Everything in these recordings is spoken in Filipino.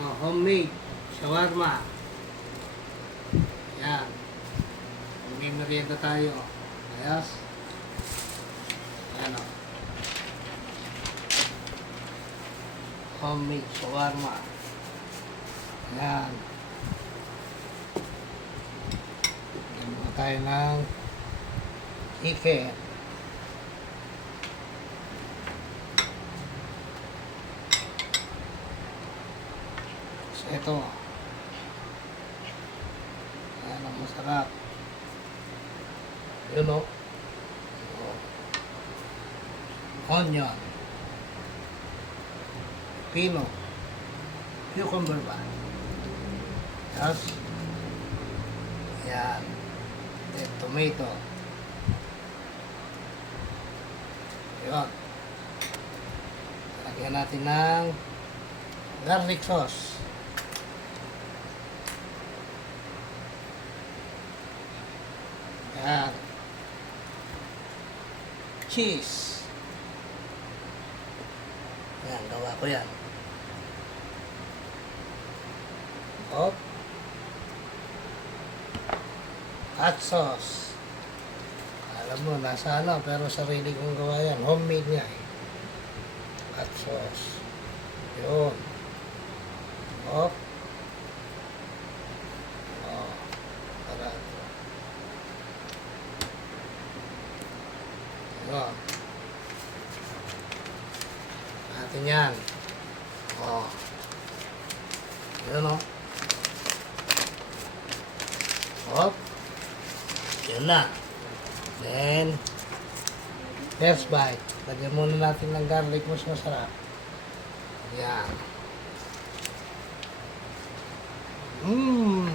Homemade shawarma. Yan. May merienda tayo. Ayos. Ano. Homemade shawarma. Yan. Yan tayo ng chicken. So, ito. Yan ang masarap. Yun o. Onion. Pino. Cucumber ba? Yes. Yan. Then, tomato. Yun. Lagyan natin ng garlic sauce. Yan. Cheese. Yan, gawa ko yan. Hot sauce. Alam mo, nasa ano, pero sarili kong gawa yan. Homemade niya eh. Hot sauce. Yun. Hop. Oh. Tara. Yun. Natin yan. Oh. Yun o. Hop. Yun na. Then, first bite. Lagyan muna natin ng garlic, mas masarap. Yan. Mmm.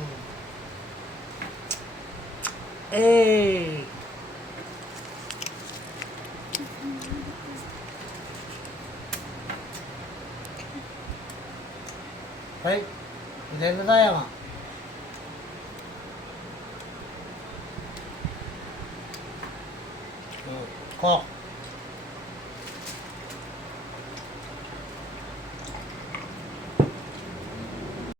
Eh. Okay. Hindi na tayo nga. Cook.